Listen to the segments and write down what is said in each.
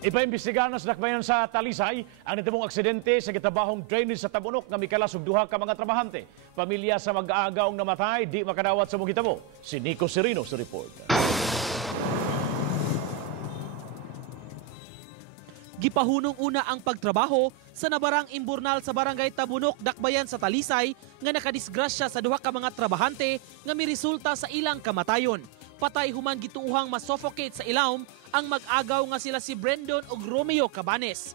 Ipaimbestigahan sa dakbayan sa Talisay ang natimong aksidente sa gitabahong drainage sa Tabunok nga mikalas og duha ka mga trabahante. Pamilya sa mag-aagaong namatay di makadawat sa mong hitabo. Si Nico Serino sa report. Gipahunong una ang pagtrabaho sa nabarang imburnal sa barangay Tabunok, dakbayan sa Talisay nga nakadisgrasya sa duha ka mga trabahante nga miresulta sa ilang kamatayon. Patay human gituuhang masuffocate sa ilawom ang mag-agaw nga sila si Brendon ug Romeo Cabanes.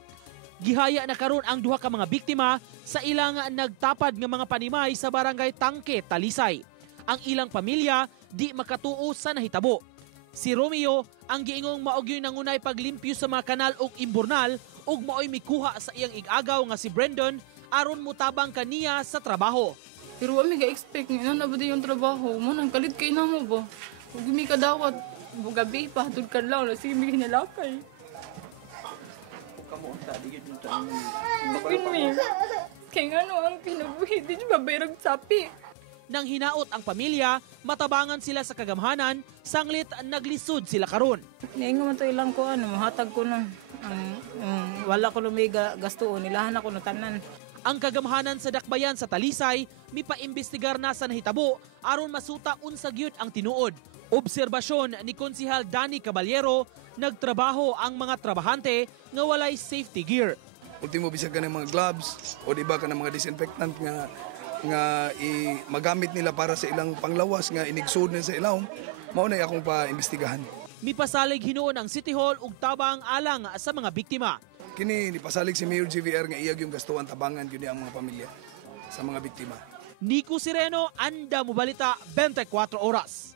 Gihaya na karon ang duha ka mga biktima sa ilang nagtapad nga mga panimay sa barangay Tangke, Talisay. Ang ilang pamilya di makatuo sa nahitabo. Si Romeo ang giingong maogyoy nangunay paglimpyo sa mga kanal ug imburnal ug maoy mikuha sa iyang igagaw nga si Brendon aron mutabang kaniya sa trabaho. Pero wala ga expect nga na ba yung trabaho mo nang kalit kay namo ba. Ug mi kadawat gabi pa tud kadlaw na sige mi hinalakay. Kamu unta digid mo ta. Kaya nga ang pinabuhi di ba bayrag sapi. Nang hinaot ang pamilya, matabangan sila sa kagamhanan, sanglit naglisod sila karon. Naingo man to ilang ko mahatag ko na. Wala ko lumiga gastuon nilahan ako no tanan. Ang kagamhanan sa dakbayan sa Talisay, mipaimbestigar na sa nahitabo aron masuta unsa gyud ang tinuod. Obserbasyon ni Konsehal Danny Caballero, nagtrabaho ang mga trabahante nga walay safety gear. Ultimo bisag ka ng mga gloves o di ba ka ng mga disinfectant nga magamit nila para sa ilang panglawas nga inigsud na sa ilawom, mao na akong pa-imbestigahan. Mipasalig hinuon ang City Hall ug tabang alang sa mga biktima. Kini nipasalig si Mayor GVR nga iyag yung gastuan tabangan gyud ang mga pamilya sa mga biktima. Nico Sereno, Anda Mo Balita, 24 Oras.